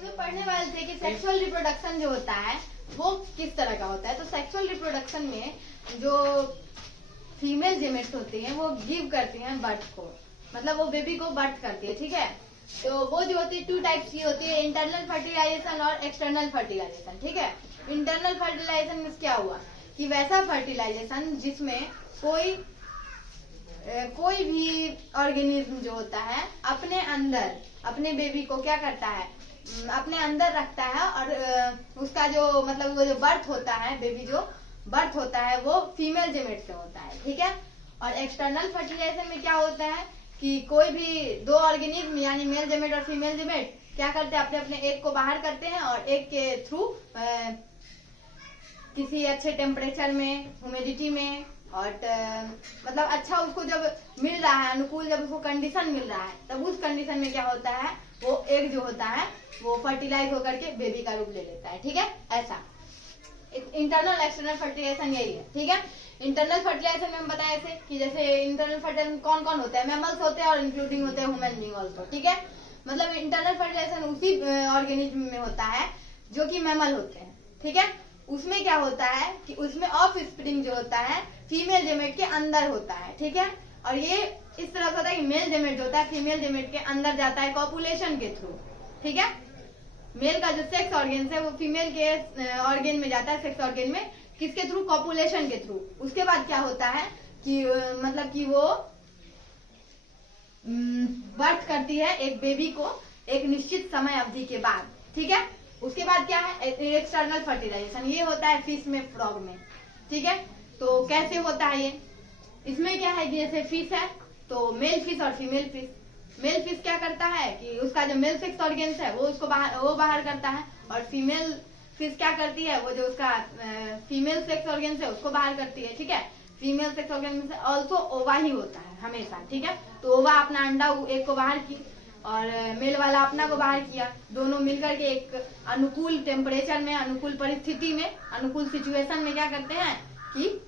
हम लोग पढ़ने वाले थे कि सेक्सुअल रिप्रोडक्शन जो होता है वो किस तरह का होता है। तो सेक्सुअल रिप्रोडक्शन में जो फीमेल जेमेट्स होती हैं वो गिव करती हैं बर्थ को, मतलब वो बेबी को बर्थ करती है, ठीक है। तो वो जो होती है टू टाइप्स की होती है, इंटरनल फर्टिलाइजेशन और एक्सटर्नल फर्टिलाइजेशन, ठीक है। इंटरनल फर्टिलाइजेशन में क्या हुआ कि वैसा फर्टिलाइजेशन जिसमें कोई भी ऑर्गेनिज्म जो होता है अपने अंदर अपने बेबी को क्या करता है, अपने अंदर रखता है, और उसका जो मतलब वो जो बर्थ होता है, बेबी जो बर्थ होता है वो फीमेल जेमेट से होता है, ठीक है। और एक्सटर्नल फर्टिलाइजेशन में क्या होता है कि कोई भी दो ऑर्गेनिज्म यानी मेल जेमेट और फीमेल जेमेट क्या करते हैं, अपने अपने एग को बाहर करते हैं और एग के थ्रू किसी अच्छे टेम्परेचर में, ह्यूमिडिटी में और मतलब अच्छा उसको जब मिल रहा है, अनुकूल जब उसको कंडीशन मिल रहा है, तब उस कंडीशन में क्या होता है, वो एग जो होता है वो फर्टिलाइज होकर के बेबी का रूप ले लेता है, ठीक है। ऐसा इंटरनल एक्सटर्नल फर्टिलाइजेशन यही है, ठीक है। इंटरनल फर्टिलाइजेशन में हम बताए थे कि जैसे इंटरनल फर्टिलाइजेशन कौन कौन होता है, मैमल्स होते हैं और इंक्लूडिंग होते हैं ह्यूमन बीइंग ऑल्सो, ठीक है। मतलब इंटरनल फर्टिलाइजेशन उसी ऑर्गेनिज्म में होता है जो कि मैमल होते हैं, ठीक है। उसमें क्या होता है कि उसमें ऑफ स्प्रिंग जो होता है फीमेल जेमेट के अंदर होता है, ठीक है। और ये इस तरह से होता है कि मेल जेमेट जो होता है फीमेल जेमेट के अंदर जाता है कॉपुलेशन के थ्रू, ठीक है। मेल का जो सेक्स ऑर्गन है वो फीमेल के ऑर्गन में जाता है, सेक्स ऑर्गन में, किसके थ्रू, कॉपुलेशन के थ्रू। उसके बाद क्या होता है कि मतलब कि वो बर्थ करती है एक बेबी को एक निश्चित समय अवधि के बाद, ठीक है। उसके बाद क्या है एक्सटर्नल फर्टिलाइजेशन, ये होता है फिश में, फ्रॉग में, ठीक है। तो कैसे होता है ये, इसमें क्या है कि जैसे फिश है तो मेल फिश और फीमेल फिश। मेल फिश क्या करता है कि उसका जो मेल सेक्स ऑर्गन्स है वो उसको बाहर करता है, और फीमेल फिश क्या करती है, वो जो उसका फीमेल सेक्स ऑर्गन्स है उसको बाहर करती है, ठीक है। फीमेल सेक्स ऑर्गन से ऑल्सो ओवा ही होता है हमेशा, ठीक है। तो ओवा अपना अंडा एक को बाहर की और मेल वाला अपना को बाहर किया, दोनों मिलकर के एक अनुकूल टेम्परेचर में, अनुकूल परिस्थिति में, अनुकूल सिचुएशन में क्या करते हैं कि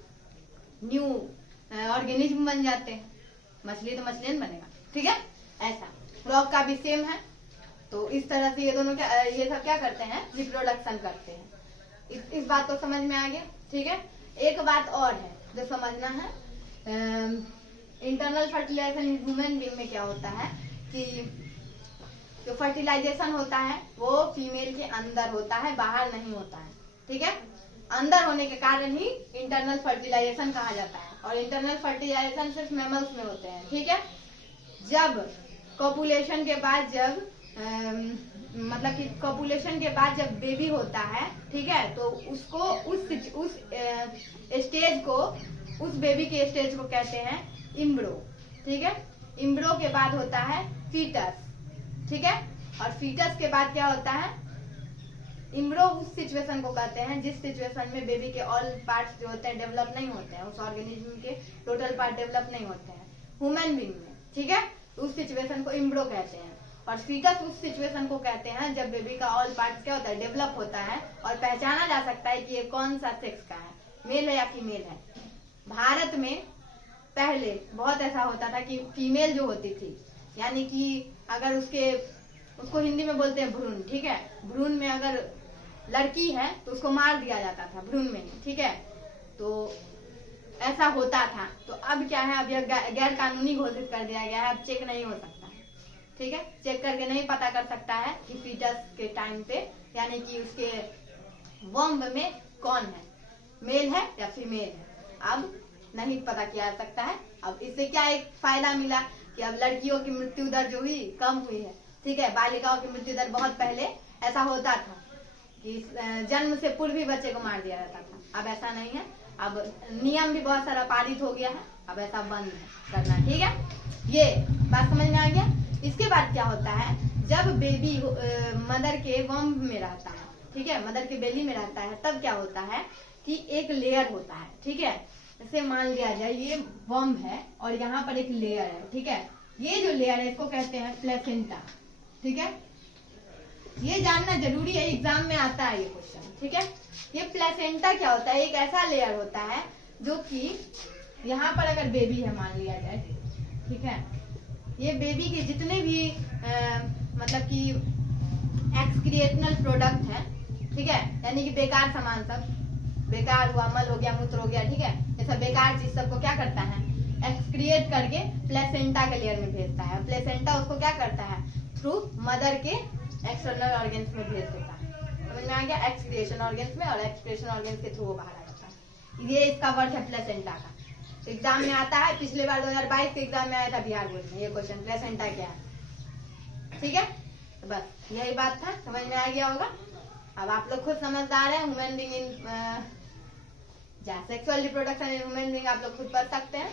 न्यू ऑर्गेनिज्म बन जाते हैं। मछली तो मछली बनेगा, ठीक है। ऐसा फ्रॉग का भी सेम है। तो इस तरह से ये दोनों ये सब क्या करते हैं, रिप्रोडक्शन करते हैं। इस बात को समझ में आ गया, ठीक है। एक बात और है जो समझना है, इंटरनल फर्टिलाइजेशन ह्यूमन बीइंग में क्या होता है कि जो फर्टिलाइजेशन होता है वो फीमेल के अंदर होता है, बाहर नहीं होता है, ठीक है। अंदर होने के कारण ही इंटरनल फर्टिलाइजेशन कहा जाता है, और इंटरनल फर्टिलाइजेशन सिर्फ मैमल्स में होते हैं, ठीक है। जब कॉपुलेशन के बाद जब मतलब कि कॉपुलेशन के बाद जब बेबी होता है, ठीक है, तो उसको उस स्टेज को, उस बेबी के स्टेज को कहते हैं इम्ब्रो, ठीक है। इम्ब्रो के बाद होता है फीटस, ठीक है। और फीटस के बाद क्या होता है, इम्ब्रो उस सिचुएशन को कहते हैं जिस सिचुएशन में बेबी के ऑल पार्ट्स जो होते हैं डेवलप नहीं होते हैं, उस ऑर्गेनिज्म के टोटल पार्ट डेवलप नहीं होते हैं ह्यूमन बीइंग में, ठीक है। उस सिचुएशन को इम्ब्रो कहते हैं। और फीटस उस सिचुएशन को कहते हैं जब बेबी का ऑल पार्ट्स क्या होता है, डेवलप होता है और पहचाना जा सकता है कि ये कौन सा सेक्स का है, मेल है या फीमेल है। भारत में पहले बहुत ऐसा होता था कि फीमेल जो होती थी, यानी कि अगर उसको हिंदी में बोलते हैं भ्रूण, ठीक है। भ्रूण में अगर लड़की है तो उसको मार दिया जाता था भ्रूण में, ठीक है। तो ऐसा होता था। तो अब क्या है, अब यह गैर कानूनी घोषित कर दिया गया है, अब चेक नहीं हो सकता है, ठीक है। चेक करके नहीं पता कर सकता है कि फीटस के टाइम पे, यानी कि उसके वम्ब में कौन है, मेल है या फीमेल है, अब नहीं पता किया जा सकता है। अब इससे क्या एक फायदा मिला कि अब लड़कियों की मृत्यु दर जो हुई कम हुई है, ठीक है। बालिकाओं की मृत्यु दर बहुत पहले ऐसा होता था कि जन्म से पूर्व ही बच्चे को मार दिया जाता था, अब ऐसा नहीं है। अब नियम भी बहुत सारा पारित हो गया है, अब ऐसा बंद है करना, ठीक है। ये बात समझ में आ गया। इसके बाद क्या होता है, जब बेबी मदर के वम्ब में रहता है, ठीक है, मदर के बेली में रहता है, तब क्या होता है कि एक लेयर होता है, ठीक है। जैसे मान लिया जाए ये वम्ब है और यहाँ पर एक लेयर है, ठीक है। ये जो लेयर है इसको कहते हैं प्लेसेंटा, ठीक है। ये जानना जरूरी है, एग्जाम में आता है ये क्वेश्चन, ठीक है। ये प्लेसेंटा क्या होता है, एक ऐसा लेयर होता है जो कि यहाँ पर अगर बेबी है मान लिया जाए, ठीक है, ये बेबी के जितने भी मतलब कि एक्सक्रिएशनल प्रोडक्ट है, ठीक है, यानी कि बेकार सामान सब, बेकार हुआ, मल हो गया, मूत्र हो गया, ठीक है, ये सब बेकार चीज सबको क्या करता है, एक्सक्रिएट करके प्लेसेंटा के लेयर में भेजता है। प्लेसेंटा उसको क्या करता है, थ्रू मदर के एक्सटर्नल ऑर्गन्स में भेज देता है। समझ में आ गया, एक्सक्रिएशन ऑर्गन्स में, और एक्सक्रिएशन ऑर्गन्स के थ्रू वो बाहर आ जाता है। ये इसका वर्क है प्लेसेंटा का। एग्जाम में आता है, पिछले बार 2022 के एग्जाम में आया था बिहार बोर्ड में ये क्वेश्चन, प्लेसेंटा क्या है, ठीक है। तो बस यही बात था, समझ में आ गया होगा। अब आप लोग खुद समझदार हैं। Human being in sexual reproduction in human being आप लोग खुद पढ़ सकते हैं।